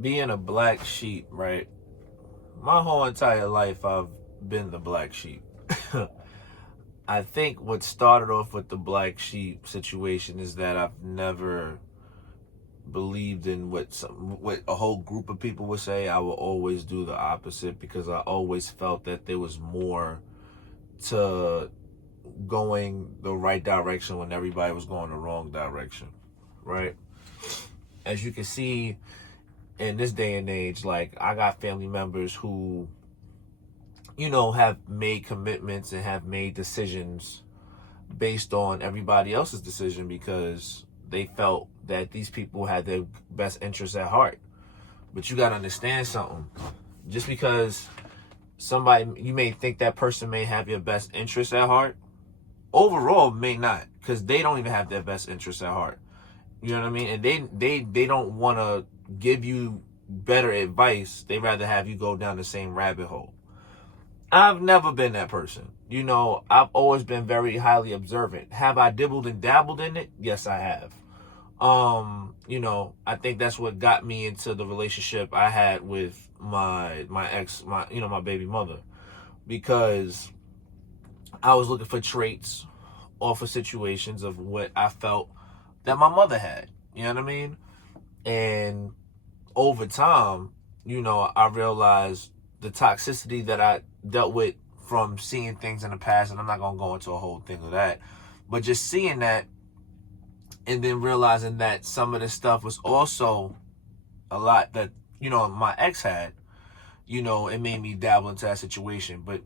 being a black sheep, right? My whole entire life, I've been the black sheep. I think what started off with the black sheep situation is that I've never believed in what a whole group of people would say. I will always do the opposite because I always felt that there was more to going the right direction when everybody was going the wrong direction, right? As you can see in this day and age, like I got family members who, have made commitments and have made decisions based on everybody else's decision because they felt that these people had their best interests at heart. But you got to understand something. Just because you may think that person may have your best interests at heart, overall may not, because they don't even have their best interests at heart. You know what I mean? And they don't want to give you better advice. They rather have you go down the same rabbit hole. I've never been that person. I've always been very highly observant. Have I dibbled and dabbled in it? Yes, I have. I think that's what got me into the relationship I had with my ex, my baby mother, because I was looking for traits off of situations of what I felt that my mother had. You know what I mean? And over time, I realized the toxicity that I dealt with from seeing things in the past, and I'm not going to go into a whole thing of that, but just seeing that and then realizing that some of the stuff was also a lot that, my ex had, it made me dabble into that situation. But,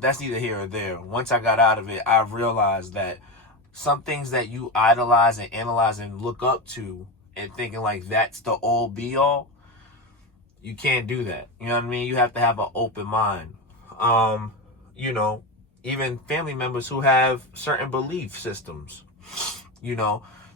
that's neither here or there. Once I got out of it, I realized that some things that you idolize and analyze and look up to and thinking like that's the all be all, you can't do that. You know what I mean? You have to have an open mind. Even family members who have certain belief systems,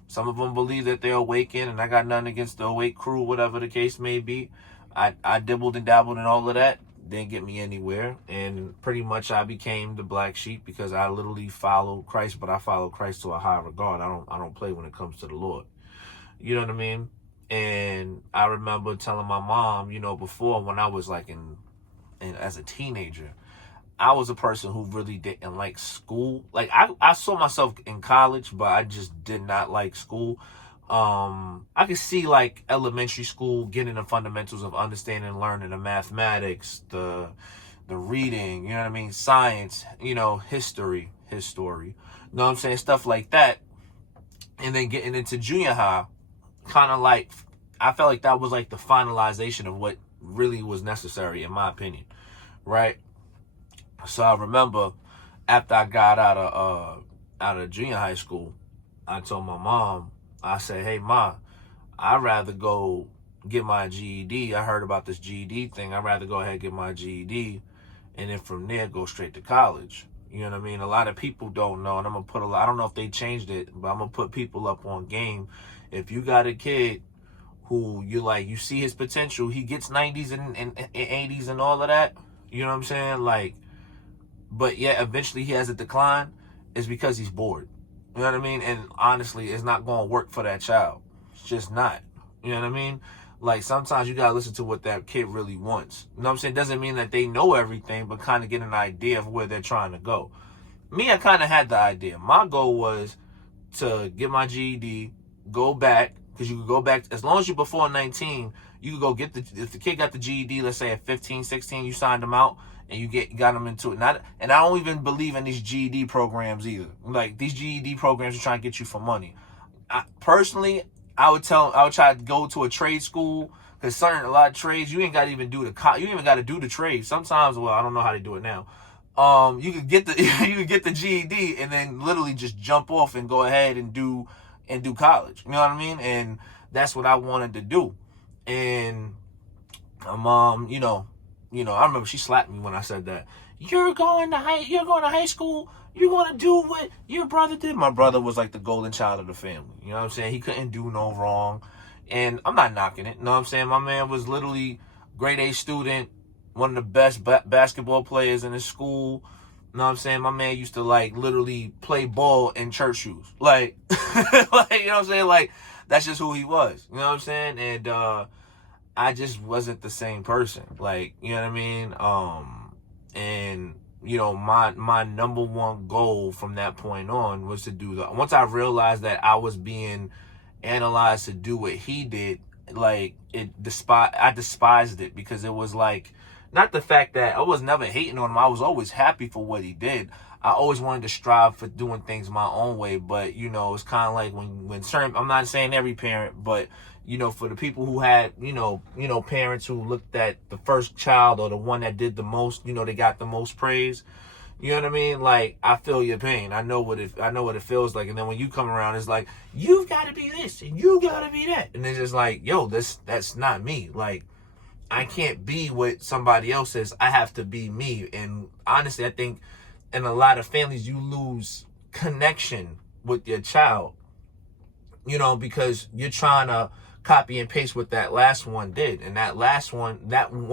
some of them believe that they're awakened, and I got nothing against the awake crew, whatever the case may be. I dibbled and dabbled in all of that. Didn't get me anywhere. And pretty much I became the black sheep because I literally follow Christ, but I follow Christ to a high regard. I don't play when it comes to the Lord. You know what I mean? And I remember telling my mom, before, when I was like in as a teenager, I was a person who really didn't like school. Like I saw myself in college, but I just did not like school. I could see like elementary school getting the fundamentals of understanding and learning the mathematics, the reading, you know what I mean, science, history. You know what I'm saying? Stuff like that. And then getting into junior high, kind of like, I felt like that was like the finalization of what really was necessary, in my opinion, right? So I remember after I got out of junior high school, I told my mom, I said, "Hey, Ma, I'd rather go get my GED. I heard about this GED thing. I'd rather go ahead and get my GED, and then from there go straight to college." You know what I mean? A lot of people don't know, and I'm going to put I don't know if they changed it, but I'm going to put people up on game. If you got a kid who you see his potential, he gets 90s and 80s and all of that, you know what I'm saying? Like, but yeah, eventually he has a decline, it's because he's bored. You know what I mean? And honestly, it's not going to work for that child. It's just not. You know what I mean? Like, sometimes you got to listen to what that kid really wants. You know what I'm saying? Doesn't mean that they know everything, but kind of get an idea of where they're trying to go. Me, I kind of had the idea. My goal was to get my GED, go back, because you could go back, as long as you're before 19, you could go get if the kid got the GED, let's say at 15, 16, you signed them out, and you got them into it. And I don't even believe in these GED programs either. Like, these GED programs are trying to get you for money. Personally, I would try to go to a trade school, because a lot of trades, you ain't got to even do you even got to do the trade. Sometimes, well, I don't know how they do it now. You could get the GED and then literally just jump off and go ahead and do college. You know what I mean? And that's what I wanted to do. And my mom, I remember she slapped me when I said that. You're going to high school. You're going to do what your brother did. My brother was like the golden child of the family. You know what I'm saying? He couldn't do no wrong. And I'm not knocking it. You know what I'm saying? My man was literally grade A student, one of the best basketball players in his school. You know what I'm saying? My man used to like literally play ball in church shoes. Like, like, you know what I'm saying? Like, that's just who he was. You know what I'm saying? And I just wasn't the same person. Like, you know what I mean? And you know, my number one goal from that point on was to do the, once I realized that I was being analyzed to do what he did, like I despised it, because it was like, not the fact that I was never hating on him, I was always happy for what he did. I always wanted to strive for doing things my own way, but you know, it's kind of like when certain, I'm not saying every parent, but you know, for the people who had, parents who looked at the first child or the one that did the most, they got the most praise. You know what I mean? Like, I feel your pain. I know what it feels like. And then when you come around, it's like, you've got to be this and you got to be that. And it's just like, yo, that's not me. Like, I can't be what somebody else is. I have to be me. And honestly, I think in a lot of families, you lose connection with your child, because you're trying to copy and paste what that last one did. And that last one,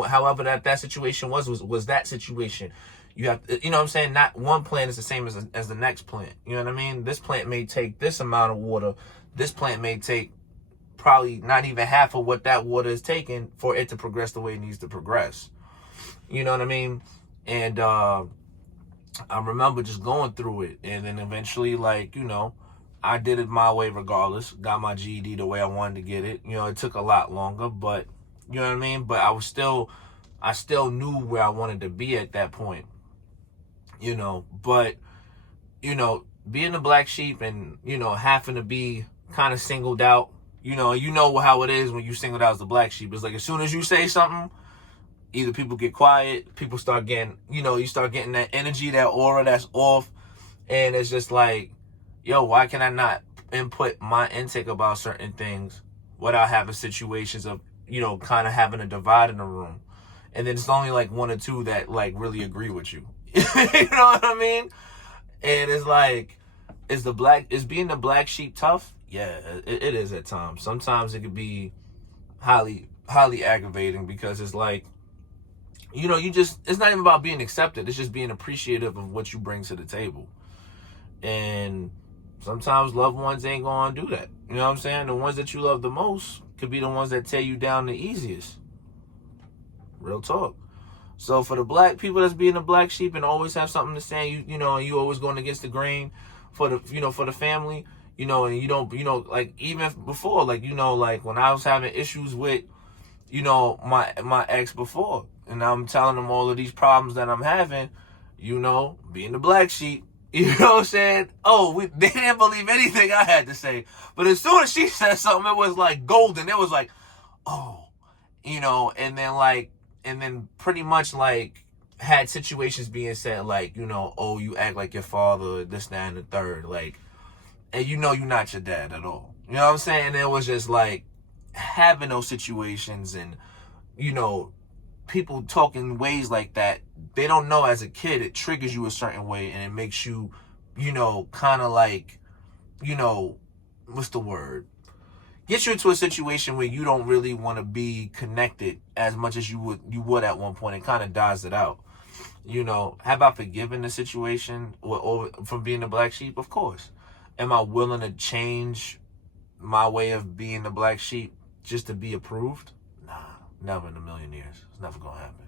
however that situation was that situation. You have to, what I'm saying? Not one plant is the same as the next plant. You know what I mean? This plant may take this amount of water. This plant may take probably not even half of what that water is taking for it to progress the way it needs to progress. You know what I mean? And I remember just going through it. And then eventually, I did it my way regardless. Got my GED the way I wanted to get it. It took a lot longer, but you know what I mean? But I still knew where I wanted to be at that point. But being the black sheep and, having to be kind of singled out, you know how it is when you singled out as the black sheep. It's like, as soon as you say something, either people get quiet, people start getting, you start getting that energy, that aura that's off. And it's just like, yo, why can I not input my intake about certain things without having situations of, kind of having a divide in the room? And then it's only like one or two that really agree with you. You know what I mean? And it's like, is being the black sheep tough? Yeah, it is at times. Sometimes it could be highly, highly aggravating, because it's like, it's not even about being accepted. It's just being appreciative of what you bring to the table. And sometimes loved ones ain't gonna do that. You know what I'm saying? The ones that you love the most could be the ones that tear you down the easiest. Real talk. So for the black people that's being the black sheep and always have something to say, and you always going against the grain for the family, and you don't, even before, when I was having issues with, my ex before, and I'm telling them all of these problems that I'm having, being the black sheep, you know what I'm saying? They didn't believe anything I had to say. But as soon as she said something, it was like golden. It was like, and then pretty much had situations being said you act like your father, this, that, and the third. And you're not your dad at all. You know what I'm saying? And it was just having those situations and, people talking ways like that. They don't know, as a kid, it triggers you a certain way and it makes you, kind of what's the word? Gets you into a situation where you don't really want to be connected as much as you would at one point. It kind of dies it out. Have I forgiven the situation from being the black sheep? Of course. Am I willing to change my way of being the black sheep just to be approved? Nah, never in a million years. It's never going to happen.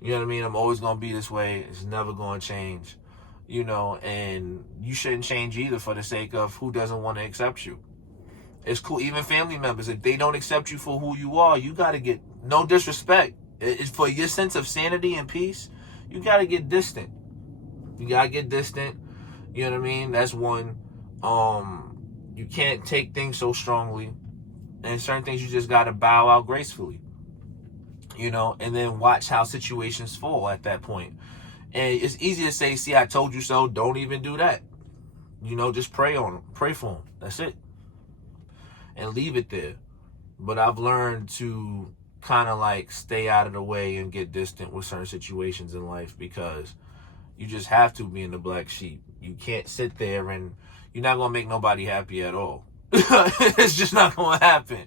You know what I mean? I'm always going to be this way. It's never going to change. And you shouldn't change either, for the sake of who doesn't want to accept you. It's cool. Even family members, if they don't accept you for who you are, you got to get, no disrespect. It's for your sense of sanity and peace. You got to get distant. You got to get distant. You know what I mean? That's one. You can't take things so strongly. And certain things you just got to bow out gracefully. And then watch how situations fall at that point. And it's easy to say, see, I told you so. Don't even do that. Just pray on them. Pray for them. That's it. And leave it there. But I've learned to kind of stay out of the way and get distant with certain situations in life, because you just have to, be in the black sheep. You can't sit there and you're not going to make nobody happy at all. It's just not going to happen.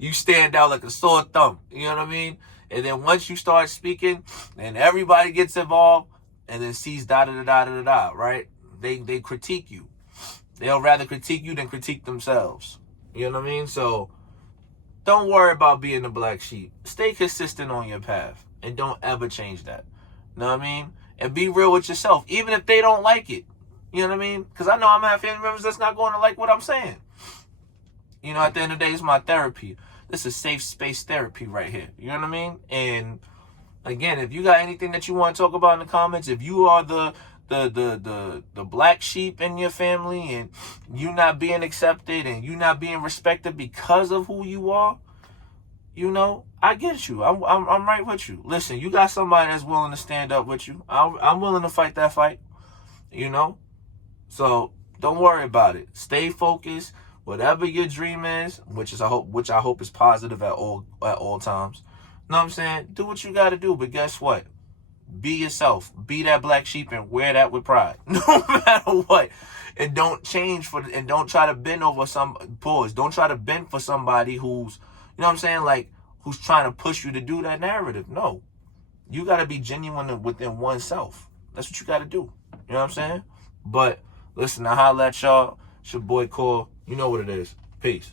You stand out like a sore thumb. You know what I mean? And then once you start speaking, and everybody gets involved and then sees da-da-da-da-da-da, right? They critique you. They'll rather critique you than critique themselves. You know what I mean? So Don't worry about being the black sheep. Stay consistent on your path and don't ever change that. You know what I mean? And be real with yourself, even if they don't like it. You know what I mean? Because I know I'm going to have family members that's not going to like what I'm saying. You know, at the end of the day, it's my therapy. This is safe space therapy right here. You know what I mean? And again, if you got anything that you want to talk about in the comments, if you are the black sheep in your family and you not being accepted and you not being respected because of who you are, you know, I get you. I'm right with you. Listen, you got somebody that's willing to stand up with you. I'm willing to fight that fight. You know, so don't worry about it. Stay focused. Whatever your dream is, which I hope is positive at all times. You know what I'm saying? Do what you got to do, but guess what? Be yourself. Be that black sheep and wear that with pride, no matter what. And don't change and don't try to bend over Don't try to bend for somebody who's, you know what I'm saying, like who's trying to push you to do that narrative. No, you got to be genuine within oneself. That's what you got to do. You know what I'm saying? But listen, I holla at y'all. It's your boy Core. You know what it is. Peace.